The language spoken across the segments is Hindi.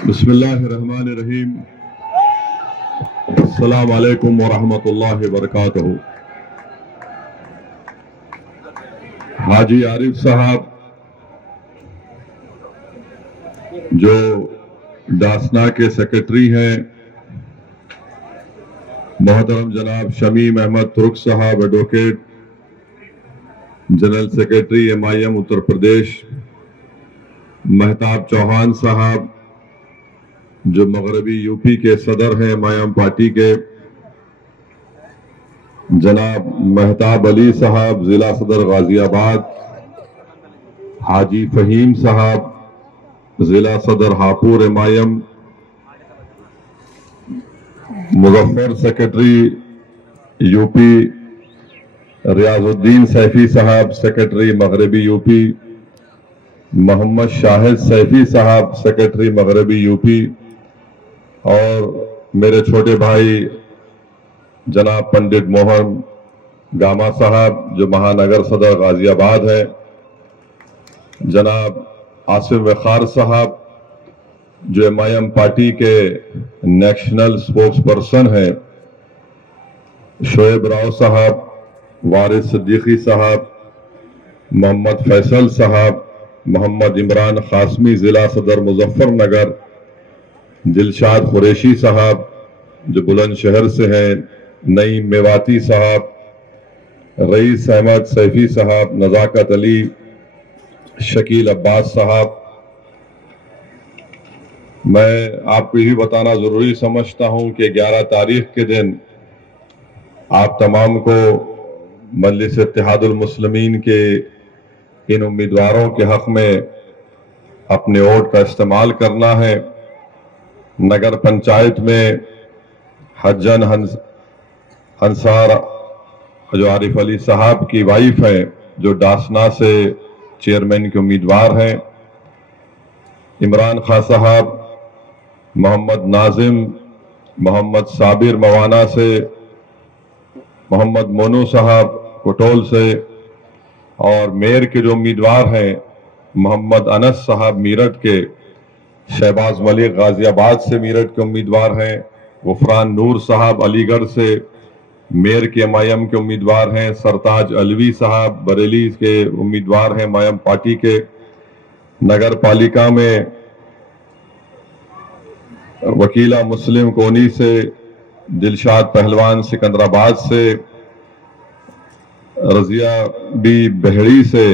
बिस्मिल्लाहिर्रहमानिर्रहीम। अस्सलाम वालेकुम वरहमतुल्लाहि वबरकातुहू। हाजी आरिफ साहब जो दासना के सेक्रेटरी हैं, मोहतरम जनाब शमीम अहमद तुर्क साहब advocate general secretary MIM Uttar Pradesh, Mahtab Chauhan साहब जो मगरबी यूपी के सदर हैं MIM पार्टी के, जनाब महताब अली साहब जिला सदर गाजियाबाद, हाजी फहीम साहब जिला सदर Hapur MIM, Muzaffar secretary UP, Riyazuddin Saifi साहब सेक्रेटरी मगरबी यूपी, मोहम्मद शाहिद सैफी साहब सेक्रेटरी मगरबी यूपी, और मेरे छोटे भाई जनाब पंडित मोहन गामा साहब जो महानगर सदर गाजियाबाद है, जनाब आसिफ वखार साहब जो MIM पार्टी के नेशनल स्पोक्स पर्सन हैं, शोएब राव साहब, वारिस सिद्दीकी साहब, मोहम्मद फैसल साहब, मोहम्मद इमरान खासमी जिला सदर मुजफ्फरनगर, दिलशाद कुरैशी साहब जो बुलंदशहर से हैं, नईम मेवाती साहब, रईस अहमद सैफी साहब, नजाकत अली, शकील अब्बास साहब। मैं आपको यही बताना जरूरी समझता हूं कि 11 तारीख के दिन आप तमाम को मजलिस इत्तेहादुल मुस्लिमीन के इन उम्मीदवारों के हक में अपने वोट का इस्तेमाल करना है। नगर पंचायत में हज्जन अंसार जो आरिफ अली साहब की वाइफ है, जो डासना से चेयरमैन के उम्मीदवार हैं, इमरान खान साहब, मोहम्मद नाजिम, मोहम्मद साबिर मवाना से, मोहम्मद मोनू साहब कोटोल से, और मेयर के जो उम्मीदवार हैं मोहम्मद अनस साहब मीरठ के, शहबाज मलिक गाजियाबाद से मेरठ के उम्मीदवार हैं, गुफरान नूर साहब अलीगढ़ से मेयर के MIM के उम्मीदवार हैं, सरताज अलवी साहब बरेली के उम्मीदवार हैं MIM पार्टी के। नगर पालिका में वकीला मुस्लिम कोनी से, दिलशाद पहलवान सिकंदराबाद से, रजिया बी बहड़ी से,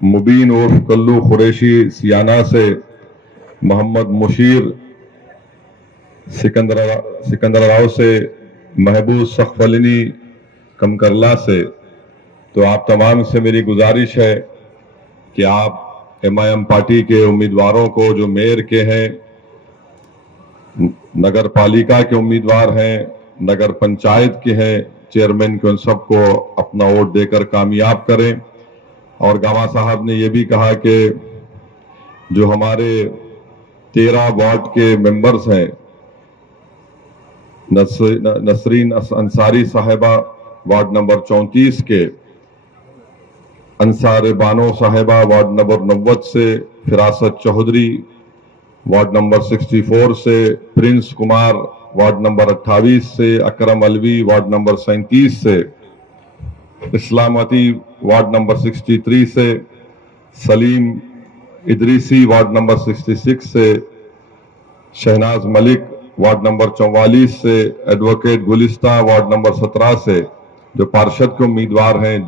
मुबीन उर्फ कल्लू कुरैशी सियाना से, मोहम्मद मुशीर सिकंदराव से, महबूब सखफलिनी कमकरला से। तो आप तमाम से मेरी गुजारिश है कि आप MIM पार्टी के उम्मीदवारों को जो मेयर के हैं, नगर पालिका के उम्मीदवार हैं, नगर पंचायत के हैं, चेयरमैन के, उन सबको अपना वोट देकर कामयाब करें। और गामा साहब ने यह भी कहा कि जो हमारे 13 वार्ड के मेंबर्स हैं, नसरीन अंसारी साहिबा वार्ड नंबर 34 के, अंसार बानो साहिबा वार्ड नंबर 90 से, फिरासत चौधरी वार्ड नंबर 64 से, प्रिंस कुमार वार्ड नंबर 28 से, अकरम अलवी वार्ड नंबर 37 से, इस्लामती वार्ड नंबर 63 से, सलीम इदरीसी वार्ड नंबर 66 से, शहनाज मलिक वार्ड नंबर 44 से, एडवोकेट गुलिस्ता वार्ड नंबर 17 से जो पार्षद के उम्मीदवार हैं,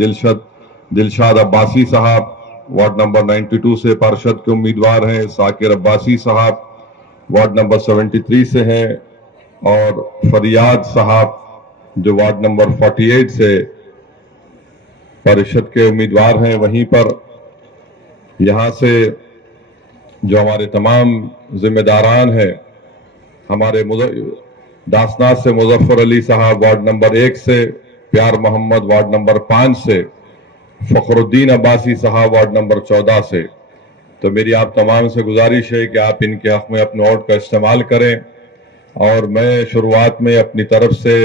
दिलशाद अब्बासी साहब वार्ड नंबर 92 से पार्षद के उम्मीदवार हैं, साकिर अब्बासी साहब वार्ड नंबर 73 से हैं, और फरियाद साहब जो वार्ड नंबर 48 से परिषद के उम्मीदवार हैं। वहीं पर यहां से जो हमारे तमाम जिम्मेदारान हैं, हमारे दासना से मुजफ्फर अली साहब वार्ड नंबर 1 से, प्यार मोहम्मद वार्ड नंबर 5 से, फखरुद्दीन अब्बासी साहब वार्ड नंबर 14 से। तो मेरी आप तमाम से गुजारिश है कि आप इनके हक में अपने वोट का इस्तेमाल करें। और मैं शुरुआत में अपनी तरफ से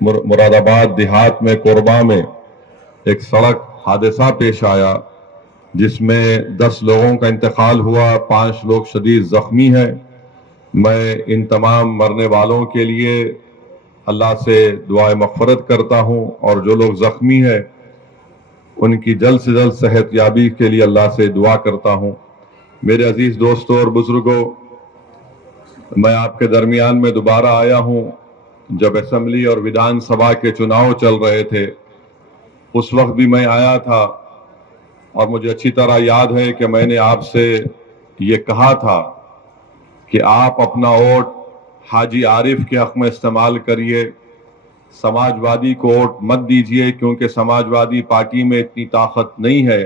मुरादाबाद देहात में कोरबा में एक सड़क हादसा पेश आया जिसमें 10 लोगों का इंतकाल हुआ, 5 लोग शदीद जख्मी हैं। मैं इन तमाम मरने वालों के लिए अल्लाह से दुआए मग़फ़िरत करता हूँ और जो लोग ज़ख्मी हैं उनकी जल्द से जल्द सेहत याबी के लिए अल्लाह से दुआ करता हूँ। मेरे अजीज दोस्तों और बुजुर्गों, मैं आपके दरमियान में दोबारा आया हूँ। जब असेंबली और विधानसभा के चुनाव चल रहे थे उस वक्त भी मैं आया था और मुझे अच्छी तरह याद है कि मैंने आपसे ये कहा था कि आप अपना वोट हाजी आरिफ के हक में इस्तेमाल करिए, समाजवादी को वोट मत दीजिए, क्योंकि समाजवादी पार्टी में इतनी ताकत नहीं है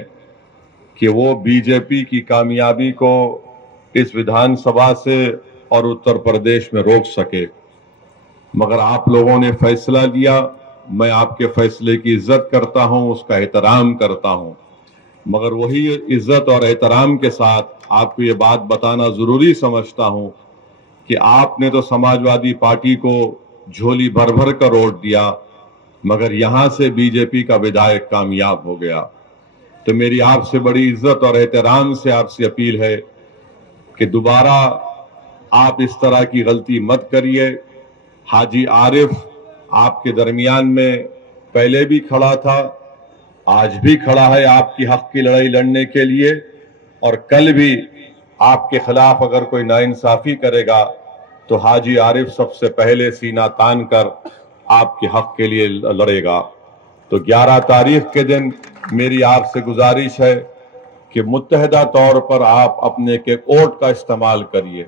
कि वो बीजेपी की कामयाबी को इस विधानसभा से और उत्तर प्रदेश में रोक सके। मगर आप लोगों ने फैसला लिया, मैं आपके फैसले की इज्जत करता हूं, उसका एहतराम करता हूं, मगर वही इज्जत और एहतराम के साथ आपको ये बात बताना जरूरी समझता हूं कि आपने तो समाजवादी पार्टी को झोली भर भर कर वोट दिया, मगर यहां से बीजेपी का विधायक कामयाब हो गया। तो मेरी आपसे बड़ी इज्जत और एहतराम से आपसे अपील है कि दोबारा आप इस तरह की गलती मत करिए। हाजी आरिफ आपके दरमियान में पहले भी खड़ा था, आज भी खड़ा है आपकी हक की लड़ाई लड़ने के लिए, और कल भी आपके खिलाफ अगर कोई नाइंसाफी करेगा तो हाजी आरिफ सबसे पहले सीना तान कर आपके हक के लिए लड़ेगा। तो 11 तारीख के दिन मेरी आपसे गुजारिश है कि मुत्तहदा तौर पर आप अपने के वोट का इस्तेमाल करिए,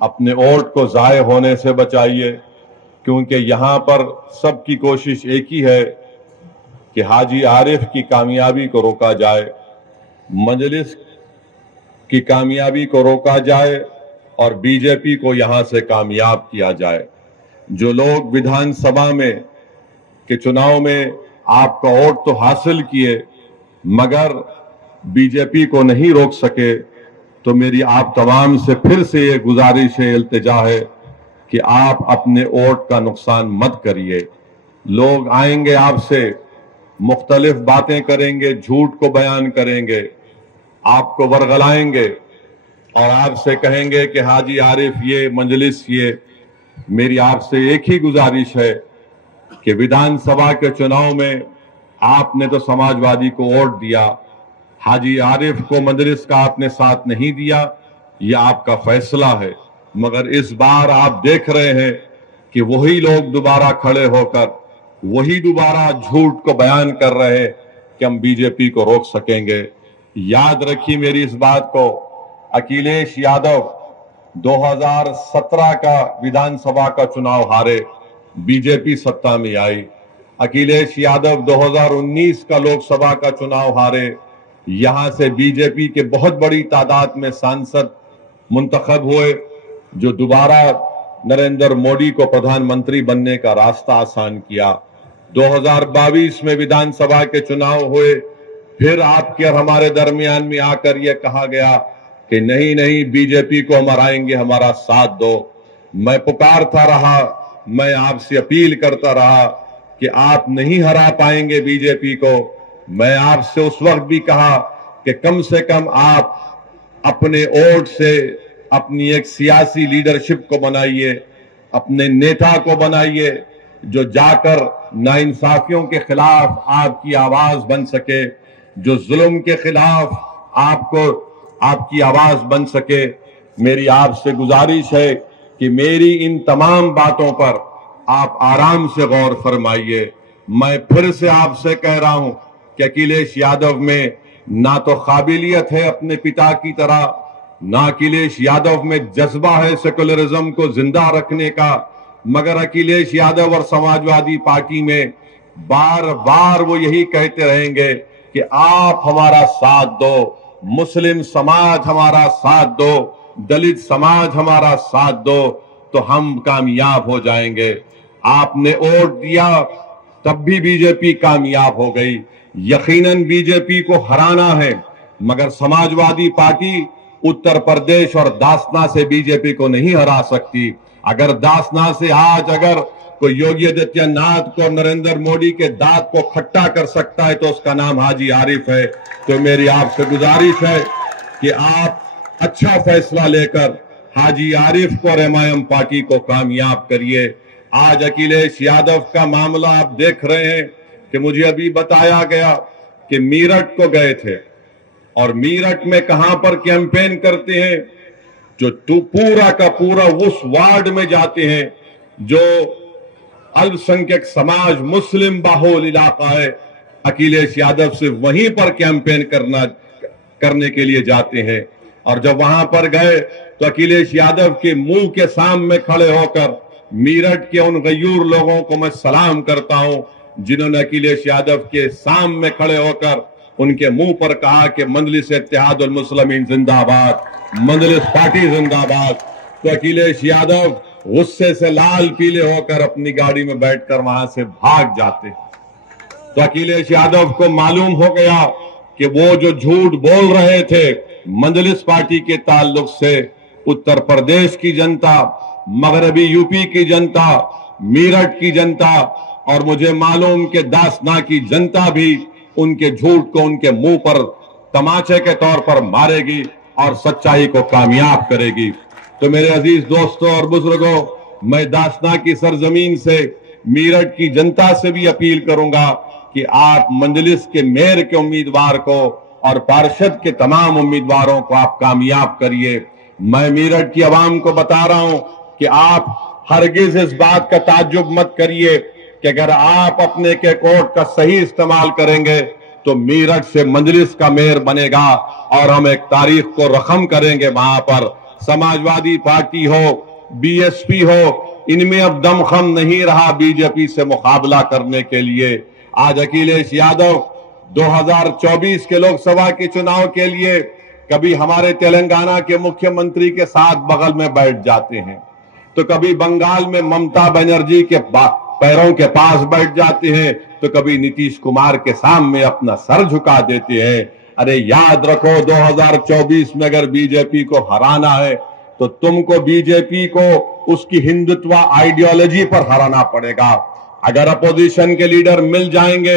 अपने वोट को ज़ाय होने से बचाइए, क्योंकि यहाँ पर सबकी कोशिश एक ही है कि हाजी आरिफ की कामयाबी को रोका जाए, मजलिस की कामयाबी को रोका जाए और बीजेपी को यहां से कामयाब किया जाए। जो लोग विधानसभा में के चुनाव में आपका वोट तो हासिल किए मगर बीजेपी को नहीं रोक सके, तो मेरी आप तमाम से फिर से ये गुजारिश है, इल्तिजा है कि आप अपने वोट का नुकसान मत करिए। लोग आएंगे आपसे मुख्तलिफ बातें करेंगे, झूठ को बयान करेंगे, आपको वरगलाएंगे और आपसे कहेंगे कि हाजी आरिफ ये मजलिस ये। मेरी आपसे एक ही गुजारिश है कि विधानसभा के चुनाव में आपने तो समाजवादी को वोट दिया, हाजी आरिफ को मजलिस का आपने साथ नहीं दिया, यह आपका फैसला है, मगर इस बार आप देख रहे हैं कि वही लोग दोबारा खड़े होकर वही दोबारा झूठ को बयान कर रहे हैं कि हम बीजेपी को रोक सकेंगे। याद रखिए मेरी इस बात को, अखिलेश यादव 2017 का विधानसभा का चुनाव हारे, बीजेपी सत्ता में आई। अखिलेश यादव 2019 का लोकसभा का चुनाव हारे, यहां से बीजेपी के बहुत बड़ी तादाद में सांसद मुंतखब हुए, जो दोबारा नरेंद्र मोदी को प्रधानमंत्री बनने का रास्ता आसान किया। 2022 में विधानसभा के चुनाव हुए, फिर आपके और हमारे दरमियान में आकर यह कहा गया कि नहीं नहीं बीजेपी को हम हराएंगे, हमारा साथ दो। मैं पुकारता रहा, मैं आपसे अपील करता रहा कि आप नहीं हरा पाएंगे बीजेपी को। मैं आपसे उस वक्त भी कहा कि कम से कम आप अपने वोट से अपनी एक सियासी लीडरशिप को बनाइए, अपने नेता को बनाइए जो जाकर नाइंसाफियों के खिलाफ आपकी आवाज बन सके, जो जुल्म के खिलाफ आपकी आवाज बन सके। मेरी आपसे गुजारिश है कि मेरी इन तमाम बातों पर आप आराम से गौर फरमाइए। मैं फिर से आपसे कह रहा हूं कि अखिलेश यादव में ना तो काबिलियत है अपने पिता की तरह, ना अखिलेश यादव में जज्बा है सेकुलरिज्म को जिंदा रखने का, मगर अखिलेश यादव और समाजवादी पार्टी में बार बार वो यही कहते रहेंगे कि आप हमारा साथ दो, मुस्लिम समाज हमारा साथ दो, दलित समाज हमारा साथ दो, तो हम कामयाब हो जाएंगे। आपने वोट दिया तब भी बीजेपी कामयाब हो गई। यकीनन बीजेपी को हराना है, मगर समाजवादी पार्टी उत्तर प्रदेश और दासना से बीजेपी को नहीं हरा सकती। अगर दासना से आज अगर कोई योगी आदित्यनाथ को, नरेंद्र मोदी के दांत को खट्टा कर सकता है तो उसका नाम हाजी आरिफ है। तो मेरी आपसे गुजारिश है कि आप अच्छा फैसला लेकर हाजी आरिफ को और एमआईएम पार्टी को कामयाब करिए। आज अखिलेश यादव का मामला आप देख रहे हैं कि मुझे अभी बताया गया कि मीरठ को गए थे और मीरठ में कहां पर कैंपेन करते हैं, जो पूरा का पूरा उस वार्ड में जाते हैं जो अल्पसंख्यक समाज मुस्लिम बाहुल इलाका है। अखिलेश यादव से वहीं पर कैंपेन करने के लिए जाते हैं और जब वहां पर गए तो अखिलेश यादव के मुंह के सामने खड़े होकर मीरठ के उन गयूर लोगों को मैं सलाम करता हूं जिन्होंने अखिलेश यादव के सामने खड़े होकर उनके मुंह पर कहा कि मजलिस इत्तेहादुल मुस्लिमीन जिंदाबाद, मजलिस पार्टी जिंदाबाद। तो अखिलेश यादव गुस्से से लाल पीले होकर अपनी गाड़ी में बैठकर वहां से भाग जाते। तो अखिलेश यादव को मालूम हो गया कि वो जो झूठ बोल रहे थे मजलिस पार्टी के ताल्लुक से, उत्तर प्रदेश की जनता, मगरबी यूपी की जनता, मीरठ की जनता और मुझे मालूम कि दासना की जनता भी उनके झूठ को उनके मुंह पर तमाचे के तौर पर मारेगी और सच्चाई को कामयाब करेगी। तो मेरे अजीज दोस्तों और बुजुर्गों, मैं दासना की सरजमीन से मीरठ की जनता से भी अपील करूंगा कि आप मजलिस के मेयर के उम्मीदवार को और पार्षद के तमाम उम्मीदवारों को आप कामयाब करिए। मैं मीरठ की आवाम को बता रहा हूं कि आप हरगिज इस बात का ताज्जुब मत करिए कि अगर आप अपने के कोर्ट का सही इस्तेमाल करेंगे तो मीरठ से मजलिस का मेयर बनेगा और हम एक तारीख को रकम करेंगे। वहां पर समाजवादी पार्टी हो, बीएसपी हो, इनमें अब दमखम नहीं रहा बीजेपी से मुकाबला करने के लिए। आज अखिलेश यादव 2024 के लोकसभा के चुनाव के लिए कभी हमारे तेलंगाना के मुख्यमंत्री के साथ बगल में बैठ जाते हैं, तो कभी बंगाल में ममता बनर्जी के पैरों के पास बैठ जाते हैं, तो कभी नीतीश कुमार के सामने अपना सर झुका देते हैं। अरे याद रखो 2024 में अगर बीजेपी को हराना है तो तुमको बीजेपी को उसकी हिंदुत्व आइडियोलॉजी पर हराना पड़ेगा। अगर अपोजिशन के लीडर मिल जाएंगे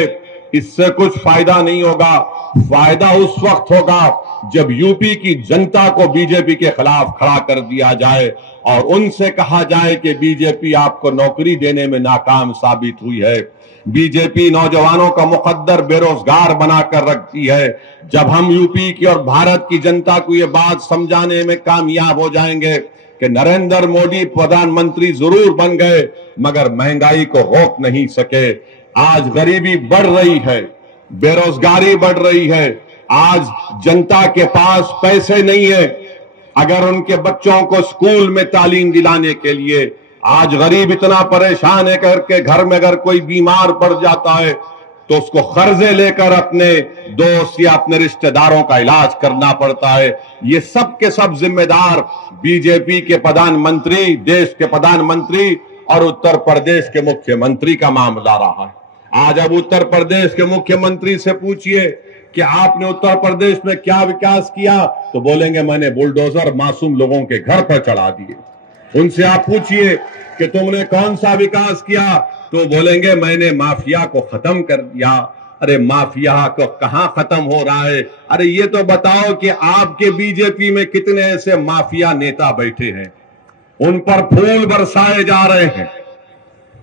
इससे कुछ फायदा नहीं होगा। फायदा उस वक्त होगा जब यूपी की जनता को बीजेपी के खिलाफ खड़ा कर दिया जाए और उनसे कहा जाए कि बीजेपी आपको नौकरी देने में नाकाम साबित हुई है। बीजेपी नौजवानों का मुकद्दर बेरोजगार बनाकर रखती है। जब हम यूपी की और भारत की जनता को ये बात समझाने में कामयाब हो जाएंगे कि नरेंद्र मोदी प्रधानमंत्री जरूर बन गए मगर महंगाई को रोक नहीं सके। आज गरीबी बढ़ रही है, बेरोजगारी बढ़ रही है, आज जनता के पास पैसे नहीं है अगर उनके बच्चों को स्कूल में तालीम दिलाने के लिए। आज गरीब इतना परेशान है करके घर में अगर कोई बीमार पड़ जाता है तो उसको कर्जे लेकर अपने दोस्त या अपने रिश्तेदारों का इलाज करना पड़ता है। ये सब के सब जिम्मेदार बीजेपी के प्रधानमंत्री, देश के प्रधानमंत्री और उत्तर प्रदेश के मुख्यमंत्री का मामला रहा है। आज अब उत्तर प्रदेश के मुख्यमंत्री से पूछिए कि आपने उत्तर प्रदेश में क्या विकास किया, तो बोलेंगे मैंने बुलडोजर मासूम लोगों के घर पर चढ़ा दिए। उनसे आप पूछिए कि तुमने कौन सा विकास किया, तो बोलेंगे मैंने माफिया को खत्म कर दिया। अरे माफिया को कहां खत्म हो रहा है? अरे ये तो बताओ कि आपके बीजेपी में कितने ऐसे माफिया नेता बैठे हैं, उन पर फूल बरसाए जा रहे हैं,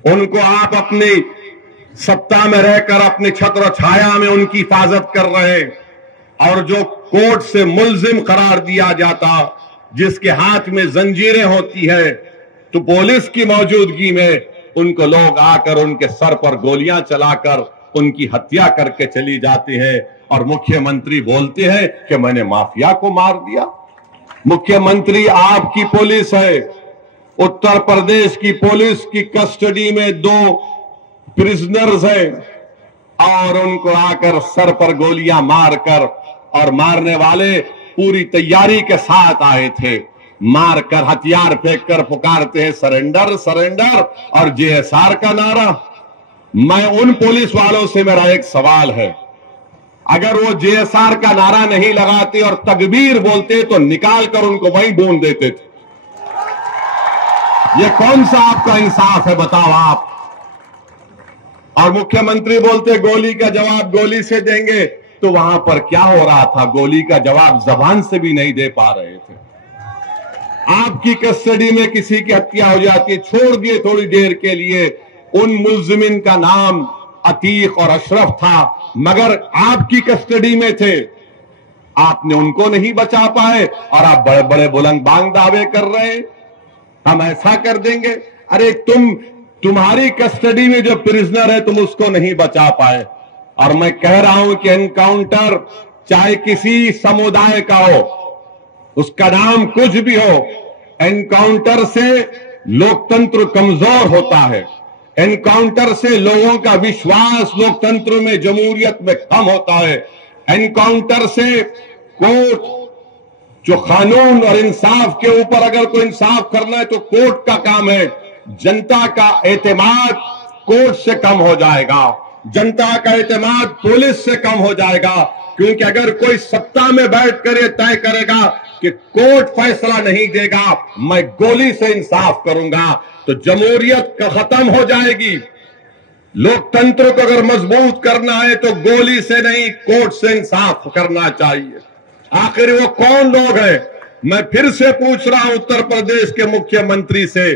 उनको आप अपनी सत्ता में रहकर अपनी छत्र छाया में उनकी हिफाजत कर रहे हैं, और जो कोर्ट से मुल्जिम करार दिया जाता, जिसके हाथ में जंजीरें होती है, तो पुलिस की मौजूदगी में उनको लोग आकर उनके सर पर गोलियां चलाकर उनकी हत्या करके चली जाती है और मुख्यमंत्री बोलते हैं कि मैंने माफिया को मार दिया। मुख्यमंत्री आपकी पुलिस है, उत्तर प्रदेश की पुलिस की कस्टडी में 2 प्रिजनर्स हैं और उनको आकर सर पर गोलियां मारकर, और मारने वाले पूरी तैयारी के साथ आए थे, मारकर हथियार फेंककर पुकारते हैं सरेंडर सरेंडर और जेएसआर का नारा। मैं उन पुलिस वालों से मेरा एक सवाल है, अगर वो जेएसआर का नारा नहीं लगाते और तकबीर बोलते तो निकाल कर उनको वहीं ढूंढ देते थे। ये कौन सा आपका इंसाफ है बताओ आप? और मुख्यमंत्री बोलते गोली का जवाब गोली से देंगे, तो वहां पर क्या हो रहा था? गोली का जवाब जबान से भी नहीं दे पा रहे थे। आपकी कस्टडी में किसी की हत्या हो जाती है, छोड़ दिए थोड़ी देर के लिए। उन मुल्जिमिन का नाम अतीक और अशरफ था, मगर आपकी कस्टडी में थे, आपने उनको नहीं बचा पाए और आप बड़े बड़े बुलंद बांग दावे कर रहे हैं हम ऐसा कर देंगे। अरे तुम्हारी कस्टडी में जो प्रिजनर है तुम उसको नहीं बचा पाए। और मैं कह रहा हूं कि एनकाउंटर चाहे किसी समुदाय का हो, उसका नाम कुछ भी हो, एनकाउंटर से लोकतंत्र कमजोर होता है। एनकाउंटर से लोगों का विश्वास लोकतंत्र में, जमहूरियत में कम होता है। एनकाउंटर से कोर्ट जो कानून और इंसाफ के ऊपर अगर कोई इंसाफ करना है तो कोर्ट का काम है। जनता का एतमाद कोर्ट से कम हो जाएगा, जनता का एतमाद पुलिस से कम हो जाएगा, क्योंकि अगर कोई सत्ता में बैठ कर तय करेगा कि कोर्ट फैसला नहीं देगा, मैं गोली से इंसाफ करूंगा, तो जमहूरियत का खत्म हो जाएगी। लोकतंत्र को अगर मजबूत करना है तो गोली से नहीं, कोर्ट से इंसाफ करना चाहिए। आखिर वो कौन लोग हैं? मैं फिर से पूछ रहा हूं उत्तर प्रदेश के मुख्यमंत्री से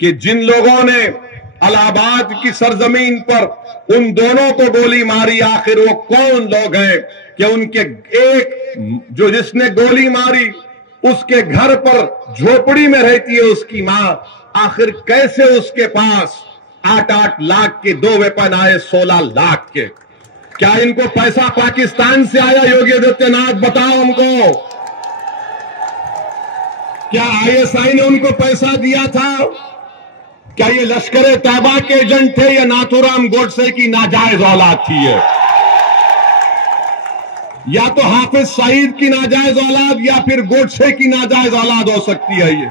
कि जिन लोगों ने इलाहाबाद की सरजमीन पर उन दोनों को गोली मारी, आखिर वो कौन लोग हैं? कि उनके एक जो जिसने गोली मारी उसके घर पर झोपड़ी में रहती है उसकी मां, आखिर कैसे उसके पास 8-8 लाख के 2 वेपन आए, 16 लाख के? क्या इनको पैसा पाकिस्तान से आया? योगी आदित्यनाथ बताओ हमको, क्या आईएसआई ने उनको पैसा दिया था? क्या ये लश्कर तैयबा के एजेंट थे या नाथूराम गोडसे की नाजायज औलाद थी? ये या तो हाफिज सईद की नाजायज औलाद या फिर गोडसे की नाजायज औलाद हो सकती है। ये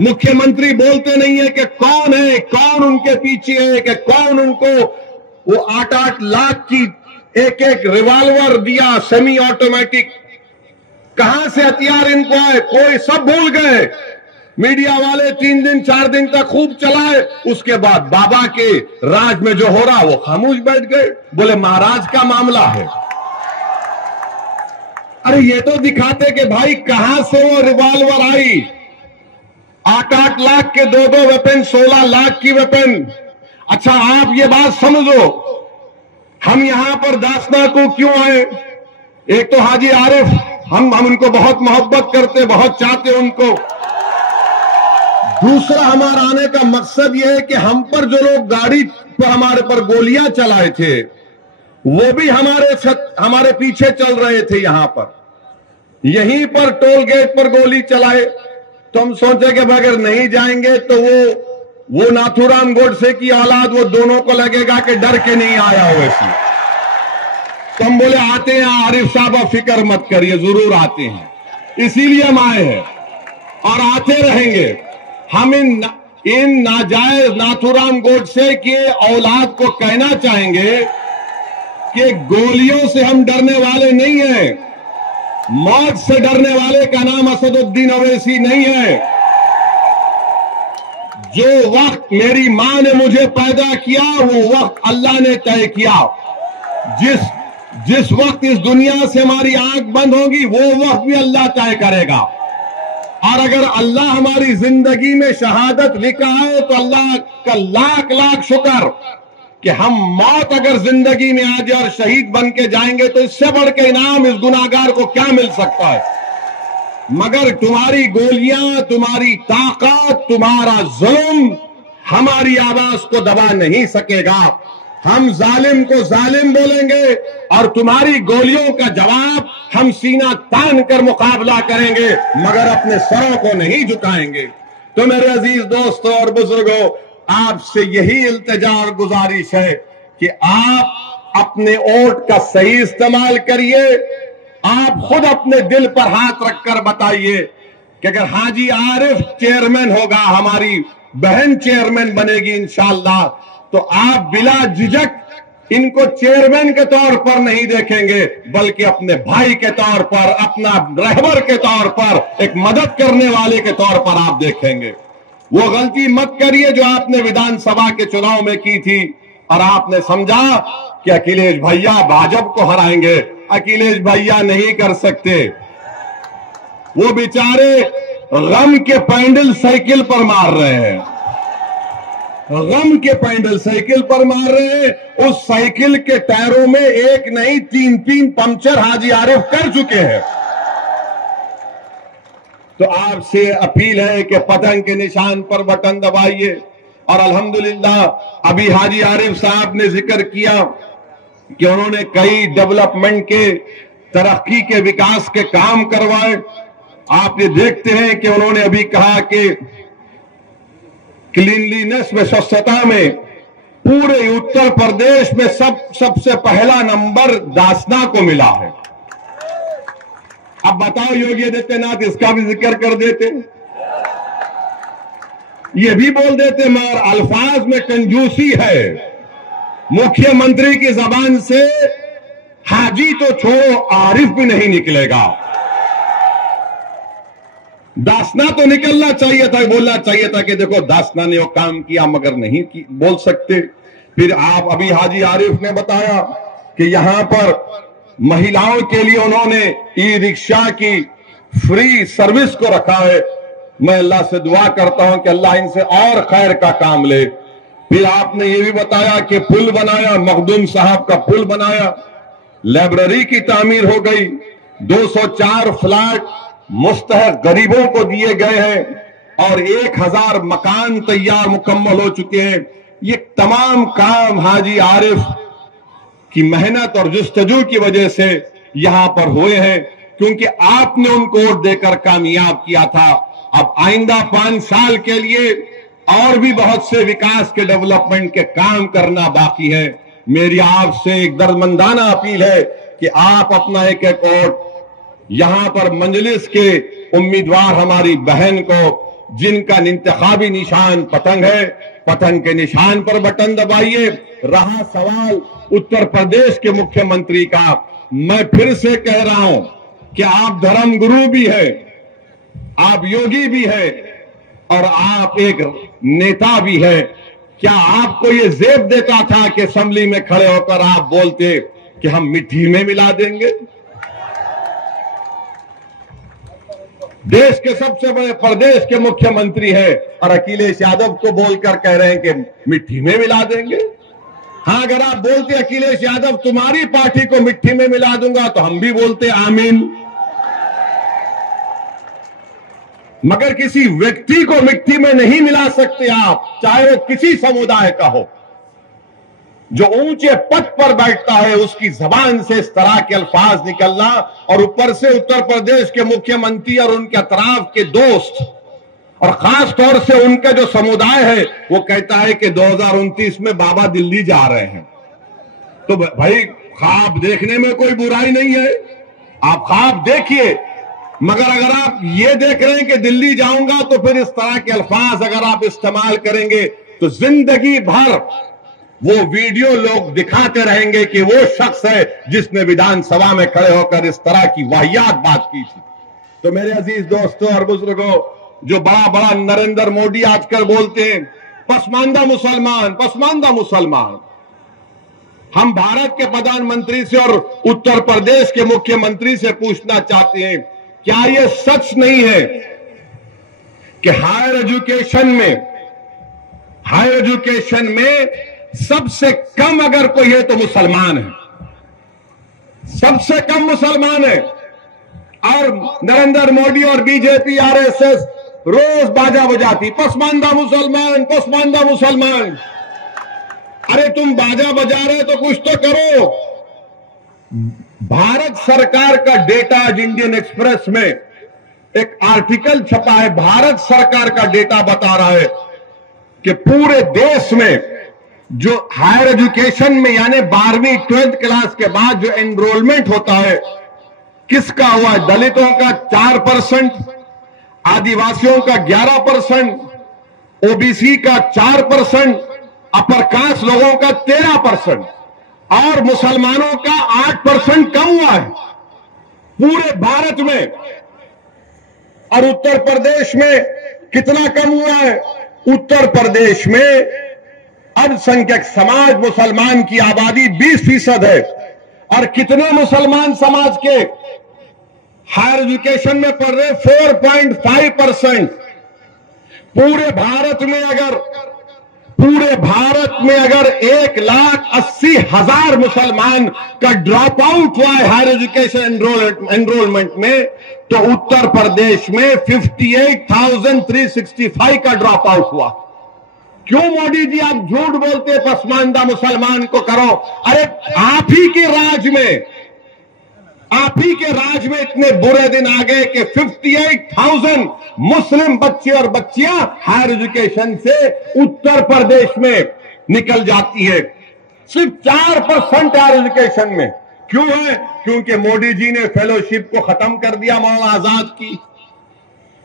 मुख्यमंत्री बोलते नहीं है कि कौन है, कौन उनके पीछे है, कि कौन उनको वो 8-8 लाख की एक रिवॉल्वर दिया, सेमी ऑटोमेटिक, कहां से हथियार इनको आए? कोई सब भूल गए। मीडिया वाले 3 दिन 4 दिन तक खूब चलाए, उसके बाद बाबा के राज में जो हो रहा वो खामोश बैठ गए, बोले महाराज का मामला है। अरे ये तो दिखाते कि भाई कहां से वो रिवॉल्वर आई। 8-8 लाख के 2-2 वेपन, 16 लाख की वेपन। अच्छा आप ये बात समझो, हम यहां पर दासना को क्यों आए? एक तो हाजी आरिफ, हम उनको बहुत मोहब्बत करते, बहुत चाहते उनको। दूसरा हमारा आने का मकसद यह है कि हम पर जो लोग गाड़ी पर हमारे पर गोलियां चलाए थे वो भी हमारे पीछे चल रहे थे। यहां पर यहीं पर टोल गेट पर गोली चलाए तो हम सोचे कि अगर नहीं जाएंगे तो वो नाथूराम गोडसे की औलाद, वो दोनों को लगेगा कि डर के नहीं आया हो ऐसी। तो हम बोले आते हैं आरिफ साहब, आप फिक्र मत करिए, जरूर आते हैं, इसीलिए हम आए हैं और आते रहेंगे। हम इन नाजायज नाथूराम गोडसे के औलाद को कहना चाहेंगे कि गोलियों से हम डरने वाले नहीं हैं, मौत से डरने वाले का नाम असदुद्दीन ओवैसी नहीं है। जो वक्त मेरी मां ने मुझे पैदा किया वो वक्त अल्लाह ने तय किया। जिस वक्त इस दुनिया से हमारी आंख बंद होगी वो वक्त भी अल्लाह तय करेगा। और अगर अल्लाह हमारी जिंदगी में शहादत लिखा है तो अल्लाह का लाख लाख शुक्र कि हम मौत अगर जिंदगी में आ जाए और शहीद बन के जाएंगे तो इससे बढ़ के इनाम इस गुनाहगार को क्या मिल सकता है? मगर तुम्हारी गोलियां, तुम्हारी ताकत, तुम्हारा जुल्म हमारी आवाज को दबा नहीं सकेगा। हम जालिम को जालिम बोलेंगे और तुम्हारी गोलियों का जवाब हम सीना तान कर मुकाबला करेंगे, मगर अपने सरों को नहीं झुकाएंगे। तो मेरे अजीज दोस्तों और बुजुर्गों, आपसे यही इल्तिजा और गुजारिश है कि आप अपने वोट का सही इस्तेमाल करिए। आप खुद अपने दिल पर हाथ रखकर बताइए कि अगर हाजी आरिफ चेयरमैन होगा, हमारी बहन चेयरमैन बनेगी इंशाअल्लाह, तो आप बिला झिझक इनको चेयरमैन के तौर पर नहीं देखेंगे, बल्कि अपने भाई के तौर पर, अपना रहबर के तौर पर, एक मदद करने वाले के तौर पर आप देखेंगे। वो गलती मत करिए जो आपने विधानसभा के चुनाव में की थी और आपने समझा कि अखिलेश भैया भाजपा को हराएंगे। अखिलेश भैया नहीं कर सकते। वो बेचारे गम के पैंडल साइकिल पर मार रहे हैं, गम के पैंडल साइकिल पर मार रहे हैं। उस साइकिल के टायरों में एक नहीं 3-3 पंक्चर हाजी आरिफ कर चुके हैं। तो आपसे अपील है कि पतंग के निशान पर बटन दबाइए। और अल्हम्दुलिल्लाह अभी हाजी आरिफ साहब ने जिक्र किया कि उन्होंने कई डेवलपमेंट के, तरक्की के, विकास के काम करवाए। आप ये देखते हैं कि उन्होंने अभी कहा कि क्लीनलीनेस में, स्वच्छता में पूरे उत्तर प्रदेश में सबसे पहला नंबर दासना को मिला है। अब बताओ योगी आदित्यनाथ इसका भी जिक्र कर देते, ये भी बोल देते, मगर अल्फाज में कंजूसी है। मुख्यमंत्री की जबान से हाजी तो छोड़ो, आरिफ भी नहीं निकलेगा। दासना तो निकलना चाहिए था, बोलना चाहिए था कि देखो दासना ने वो काम किया, मगर नहीं बोल सकते। फिर आप अभी हाजी आरिफ ने बताया कि यहां पर महिलाओं के लिए उन्होंने ई रिक्शा की फ्री सर्विस को रखा है। मैं अल्लाह से दुआ करता हूं कि अल्लाह इनसे और खैर का काम ले। फिर आपने ये भी बताया कि पुल बनाया, मखदूम साहब का पुल बनाया, लाइब्रेरी की तामीर हो गई, 204 फ्लैट मुस्तहक गरीबों को दिए गए हैं और 1000 मकान तैयार मुकम्मल हो चुके हैं। ये तमाम काम हाजी आरिफ की मेहनत और जुस्तजू की वजह से यहां पर हुए हैं, क्योंकि आपने उनको वोट देकर कामयाब किया था। अब आइंदा 5 साल के लिए और भी बहुत से विकास के, डेवलपमेंट के काम करना बाकी है। मेरी आपसे एक दर्दमंदाना अपील है कि आप अपना एक एक वोट यहां पर मजलिस के उम्मीदवार हमारी बहन को, जिनका इंतखाबी निशान पतंग है, पतंग के निशान पर बटन दबाइए। रहा सवाल उत्तर प्रदेश के मुख्यमंत्री का, मैं फिर से कह रहा हूं कि आप धर्मगुरु भी है, आप योगी भी है और आप एक नेता भी है। क्या आपको ये जेब देता था कि असेंबली में खड़े होकर आप बोलते कि हम मिट्टी में मिला देंगे? देश के सबसे बड़े प्रदेश के मुख्यमंत्री है और अखिलेश यादव को बोलकर कह रहे हैं कि मिट्टी में मिला देंगे। हाँ, अगर आप बोलते अखिलेश यादव तुम्हारी पार्टी को मिट्टी में मिला दूंगा तो हम भी बोलते आमीन। मगर किसी व्यक्ति को मिट्टी में नहीं मिला सकते आप, चाहे वो किसी समुदाय का हो। जो ऊंचे पद पर बैठता है उसकी जबान से इस तरह के अल्फाज निकलना, और ऊपर से उत्तर प्रदेश के मुख्यमंत्री और उनके अतराफ के दोस्त और खास तौर से उनका जो समुदाय है वो कहता है कि 2029 में बाबा दिल्ली जा रहे हैं। तो भाई ख्वाब देखने में कोई बुराई नहीं है, आप ख्वाब देखिए, मगर अगर आप ये देख रहे हैं कि दिल्ली जाऊंगा तो फिर इस तरह के अल्फाज अगर आप इस्तेमाल करेंगे तो जिंदगी भर वो वीडियो लोग दिखाते रहेंगे कि वो शख्स है जिसने विधानसभा में खड़े होकर इस तरह की वाहियात बात की थी। तो मेरे अजीज दोस्तों और बुजुर्गों, जो बड़ा बड़ा नरेंद्र मोदी आजकल बोलते हैं पसमानदा मुसलमान, पसमानदा मुसलमान, हम भारत के प्रधानमंत्री से और उत्तर प्रदेश के मुख्यमंत्री से पूछना चाहते हैं, क्या यह सच नहीं है कि हायर एजुकेशन में सबसे कम अगर कोई है तो मुसलमान है, सबसे कम मुसलमान है। और नरेंद्र मोदी और बीजेपी, आरएसएस रोज बाजा बजाती पसमानदा मुसलमान, पसमानदा मुसलमान। अरे तुम बाजा बजा रहे तो कुछ तो करो। भारत सरकार का डेटा, आज इंडियन एक्सप्रेस में एक आर्टिकल छपा है, भारत सरकार का डेटा बता रहा है कि पूरे देश में जो हायर एजुकेशन में यानी 12वीं 12th क्लास के बाद जो एनरोलमेंट होता है किसका हुआ है? दलितों का 4%, आदिवासियों का 11%, ओबीसी का 4%, अपर कास्ट लोगों का 13% और मुसलमानों का 8% कम हुआ है पूरे भारत में। और उत्तर प्रदेश में कितना कम हुआ है? उत्तर प्रदेश में अल्पसंख्यक समाज मुसलमान की आबादी 20% है और कितने मुसलमान समाज के हायर एजुकेशन में पढ़ रहे 4.5%। पूरे भारत में अगर 1,80,000 मुसलमान का ड्रॉप आउट हुआ है हायर एजुकेशन एनरोलमेंट में, तो उत्तर प्रदेश में 58,365 का ड्रॉप आउट हुआ। क्यों मोदी जी आप झूठ बोलते, पसमानदा मुसलमान को करो? अरे आप ही के राज में इतने बुरे दिन आ गए कि 58,000 मुस्लिम बच्चे और बच्चियां हायर एजुकेशन से उत्तर प्रदेश में निकल जाती है। सिर्फ 4% हायर एजुकेशन में। क्यों है? क्योंकि मोदी जी ने फेलोशिप को खत्म कर दिया मौलाना आजाद की,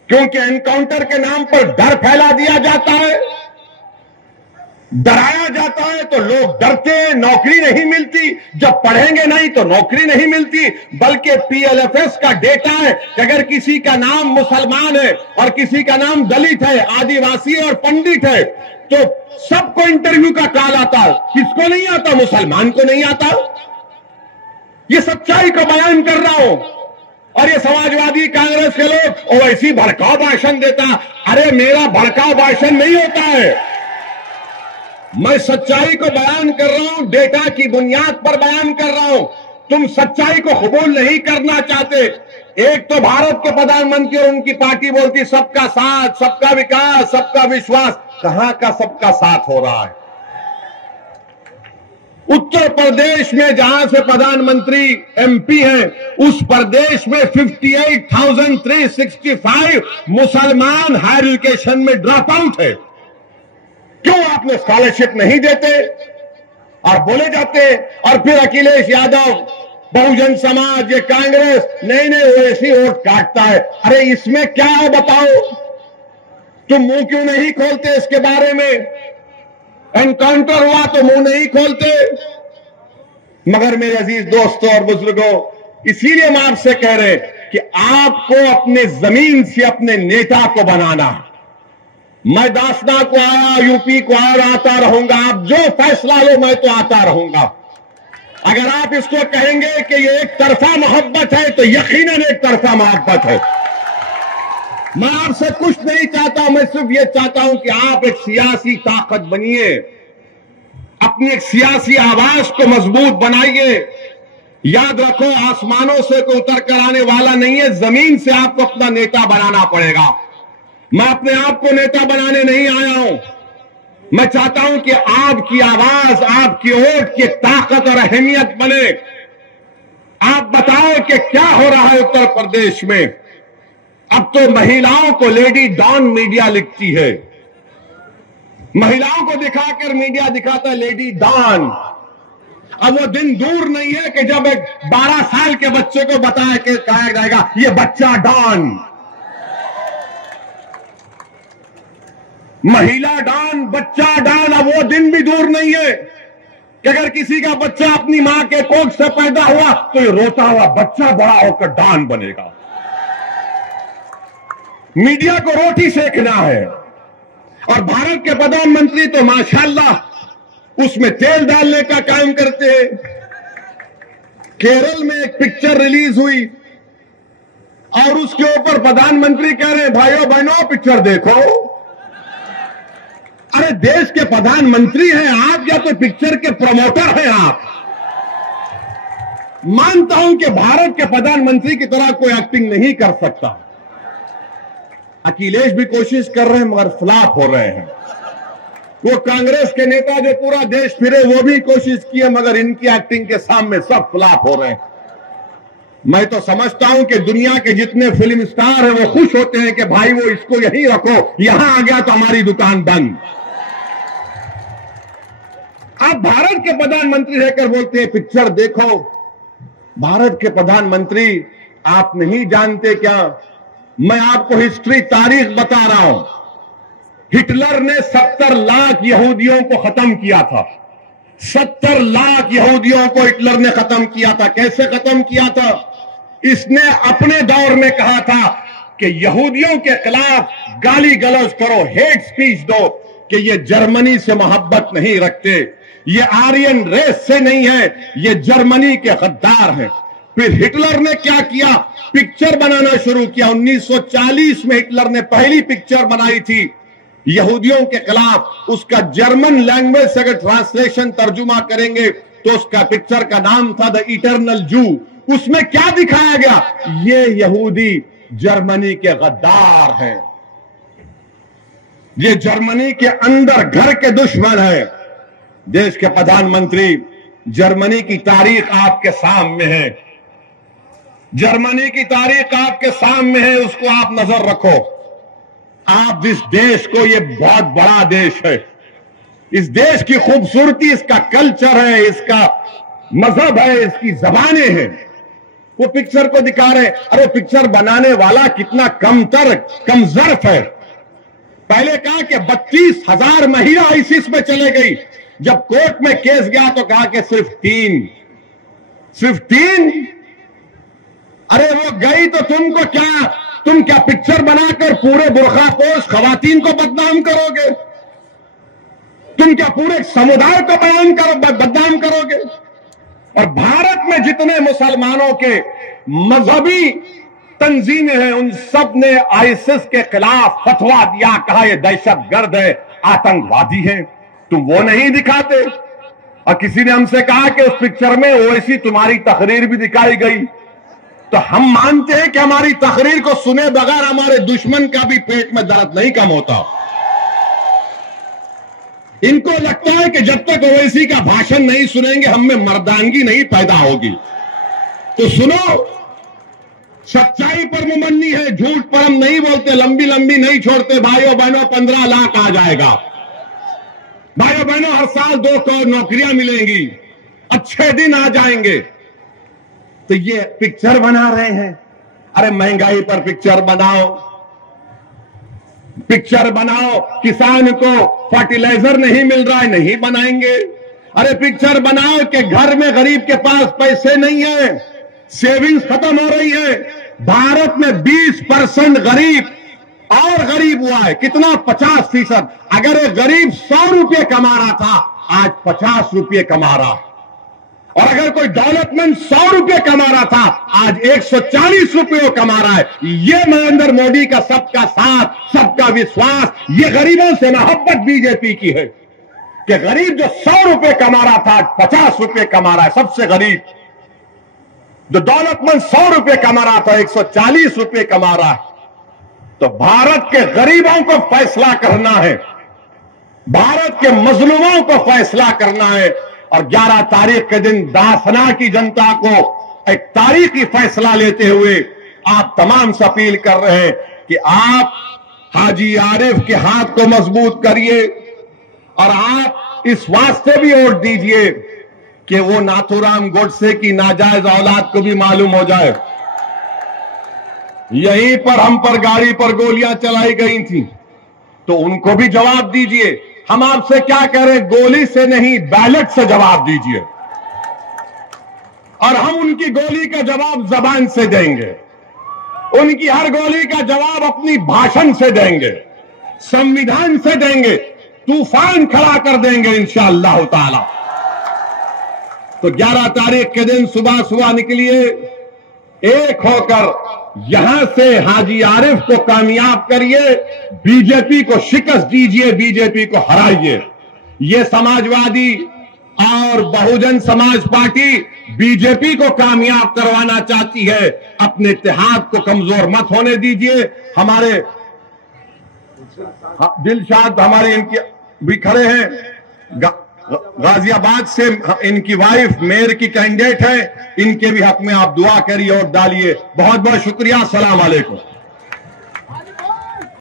क्योंकि एनकाउंटर के नाम पर डर फैला दिया जाता है, डराया जाता है तो लोग डरते हैं, नौकरी नहीं मिलती। जब पढ़ेंगे नहीं तो नौकरी नहीं मिलती। बल्कि पीएलएफएस का डेटा है कि अगर किसी का नाम मुसलमान है और किसी का नाम दलित है, आदिवासी है और पंडित है, तो सबको इंटरव्यू का कॉल आता है। किसको नहीं आता? मुसलमान को नहीं आता। ये सच्चाई को बयान कर रहा हूं। और ये समाजवादी कांग्रेस के लोग वैसी भड़काऊ भाषण देता। अरे मेरा भड़काऊ भाषण नहीं होता है, मैं सच्चाई को बयान कर रहा हूं, डेटा की बुनियाद पर बयान कर रहा हूं। तुम सच्चाई को कबूल नहीं करना चाहते। एक तो भारत के प्रधानमंत्री और उनकी पार्टी बोलती सबका साथ, सबका विकास, सबका विश्वास। कहां का सबका साथ हो रहा है? उत्तर प्रदेश में जहां से प्रधानमंत्री एमपी हैं, उस प्रदेश में 58,365 मुसलमान हायर एजुकेशन में ड्रॉप आउट है। क्यों आपने स्कॉलरशिप नहीं देते? और बोले जाते, और फिर अखिलेश यादव, बहुजन समाज, ये कांग्रेस, नहीं वो ऐसी वोट काटता है। अरे इसमें क्या है बताओ? तुम मुंह क्यों नहीं खोलते इसके बारे में? एनकाउंटर हुआ तो मुंह नहीं खोलते। मगर मेरे अजीज दोस्तों और बुजुर्गों, इसीलिए हम आपसे कह रहे हैं कि आपको अपने जमीन से अपने नेता को बनाना। मैं दासना को आया, यूपी को आया, आता रहूंगा। आप जो फैसला लो मैं तो आता रहूंगा। अगर आप इसको कहेंगे कि ये एक तरफा मोहब्बत है तो यकीनन एक तरफा मोहब्बत है। मैं आपसे कुछ नहीं चाहता, मैं सिर्फ ये चाहता हूं कि आप एक सियासी ताकत बनिए, अपनी एक सियासी आवाज को मजबूत बनाइए। याद रखो, आसमानों से कोई उतर कर आने वाला नहीं है, जमीन से आपको अपना नेता बनाना पड़ेगा। मैं अपने आप को नेता बनाने नहीं आया हूं। मैं चाहता हूं कि आपकी आवाज, आपकी वोट की ताकत और अहमियत बने। आप बताओ कि क्या हो रहा है उत्तर प्रदेश में। अब तो महिलाओं को लेडी डॉन मीडिया लिखती है। महिलाओं को दिखाकर मीडिया दिखाता है लेडी डॉन। अब वो दिन दूर नहीं है कि जब एक 12 साल के बच्चे को बताया कि कहा जाएगा ये बच्चा डॉन, महिला डॉन, बच्चा डॉन। अब वो दिन भी दूर नहीं है कि अगर किसी का बच्चा अपनी मां के कोख से पैदा हुआ तो ये रोता हुआ बच्चा बड़ा होकर डॉन बनेगा। मीडिया को रोटी सेकना है। और भारत के प्रधानमंत्री तो माशाल्लाह उसमें तेल डालने का काम करते हैं। केरल में एक पिक्चर रिलीज हुई और उसके ऊपर प्रधानमंत्री कह रहे हैं भाइयों बहनों पिक्चर देखो। अरे देश के प्रधानमंत्री हैं आप या तो पिक्चर के प्रमोटर हैं आप? मानता हूं कि भारत के प्रधानमंत्री की तरह कोई एक्टिंग नहीं कर सकता। अखिलेश भी कोशिश कर रहे हैं मगर फ्लॉप हो रहे हैं। वो कांग्रेस के नेता जो पूरा देश फिरे वो भी कोशिश किए मगर इनकी एक्टिंग के सामने सब फ्लॉप हो रहे हैं। मैं तो समझता हूं कि दुनिया के जितने फिल्म स्टार हैं वो खुश होते हैं कि भाई वो इसको यहीं रखो, यहां आ गया तो हमारी दुकान बंद। आप भारत के प्रधानमंत्री रहकर बोलते हैं पिक्चर देखो। भारत के प्रधानमंत्री आप नहीं जानते क्या? मैं आपको हिस्ट्री तारीख बता रहा हूं। हिटलर ने 70 लाख यहूदियों को खत्म किया था। 70 लाख यहूदियों को हिटलर ने खत्म किया था। कैसे खत्म किया था? इसने अपने दौर में कहा था कि यहूदियों के खिलाफ गाली गलौज करो, हेट स्पीच दो कि ये जर्मनी से मोहब्बत नहीं रखते, ये आर्यन रेस से नहीं है, ये जर्मनी के गद्दार हैं। फिर हिटलर ने क्या किया, पिक्चर बनाना शुरू किया। 1940 में हिटलर ने पहली पिक्चर बनाई थी यहूदियों के खिलाफ। उसका जर्मन लैंग्वेज से अगर ट्रांसलेशन तर्जुमा करेंगे तो उसका पिक्चर का नाम था द इटर्नल जू। उसमें क्या दिखाया गया, ये यहूदी जर्मनी के गद्दार हैं, ये जर्मनी के अंदर घर के दुश्मन है। देश के प्रधानमंत्री, जर्मनी की तारीख आपके सामने है, जर्मनी की तारीख आपके सामने है, उसको आप नजर रखो। आप जिस देश को, ये बहुत बड़ा देश है, इस देश की खूबसूरती, इसका कल्चर है, इसका मजहब है, इसकी जबानें हैं, वो पिक्चर को दिखा रहे। अरे पिक्चर बनाने वाला कितना कमजर्फ है। पहले कहा कि 32,000 महिला आईसीस में चले गई, जब कोर्ट में केस गया तो कहा कि सिर्फ तीन। अरे वो गई तो तुम क्या पिक्चर बनाकर पूरे बुर्खापोश खवातीन को बदनाम करोगे? तुम क्या पूरे समुदाय को बदनाम करोगे? और भारत में जितने मुसलमानों के मजहबी तंजीमें हैं, उन सब ने आईसिस के खिलाफ फतवा दिया, कहा यह दहशतगर्द है, आतंकवादी है। तुम वो नहीं दिखाते। और किसी ने हमसे कहा कि उस पिक्चर में वैसी तुम्हारी तकरीर भी दिखाई गई, तो हम मानते हैं कि हमारी तकरीर को सुने बगैर हमारे दुश्मन का भी पेट में दर्द नहीं कम होता। इनको लगता है कि जब तक ओवैसी का भाषण नहीं सुनेंगे हम में मर्दानगी नहीं पैदा होगी। तो सुनो, सच्चाई पर मुमन्नी है, झूठ पर हम नहीं बोलते, लंबी लंबी नहीं छोड़ते। भाइयों बहनों 15 लाख आ जाएगा। भाइयों बहनों हर साल 2 करोड़ नौकरियां मिलेंगी, अच्छे दिन आ जाएंगे। तो ये पिक्चर बना रहे हैं। अरे महंगाई पर पिक्चर बनाओ, किसान को फर्टिलाइजर नहीं मिल रहा है, नहीं बनाएंगे। अरे पिक्चर बनाओ कि घर में गरीब के पास पैसे नहीं है, सेविंग्स खत्म हो रही है। भारत में 20% गरीब और गरीब हुआ है। कितना? 50%। अगर एक गरीब 100 रुपये कमा रहा था, आज 50 रुपये कमा रहा है। और अगर कोई दौलतमंद 100 रुपये कमा रहा था, आज 140 रुपये कमा रहा है। ये नरेंद्र मोदी का सबका साथ, सबका विश्वास, ये गरीबों से मोहब्बत बीजेपी की है कि गरीब जो 100 रुपये कमा रहा था, आज 50 रुपये कमा रहा है। सबसे गरीब जो दौलतमंद 100 रुपये कमा रहा था, 140 रुपये कमा रहा है। तो भारत के गरीबों को फैसला करना है, भारत के मजलूमों को फैसला करना है। और 11 तारीख के दिन दाफना की जनता को एक तारीखी फैसला लेते हुए आप तमाम से अपील कर रहे हैं कि आप हाजी आरिफ के हाथ को मजबूत करिए और आप इस वास्ते भी वोट दीजिए कि वो नाथूराम गोडसे की नाजायज औलाद को भी मालूम हो जाए। यहीं पर हम पर गाड़ी पर गोलियां चलाई गई थी, तो उनको भी जवाब दीजिए। हम आपसे क्या कह रहे हैं, गोली से नहीं बैलेट से जवाब दीजिए। और हम उनकी गोली का जवाब जबान से देंगे, उनकी हर गोली का जवाब अपनी भाषण से देंगे, संविधान से देंगे, तूफान खड़ा कर देंगे इंशाअल्लाह ताला। तो 11 तारीख के दिन सुबह सुबह निकलिए, एक होकर यहां से हाजी आरिफ को कामयाब करिए, बीजेपी को शिकस्त दीजिए, बीजेपी को हराइए। ये समाजवादी और बहुजन समाज पार्टी बीजेपी को कामयाब करवाना चाहती है, अपने इत्तेहाद को कमजोर मत होने दीजिए। हमारे दिलशाद हमारे इनके भी खड़े हैं, गाजियाबाद से इनकी वाइफ मेयर की कैंडिडेट है, इनके भी हक में आप दुआ करिए और डालिए। बहुत बहुत शुक्रिया। अस्सलाम वालेकुम।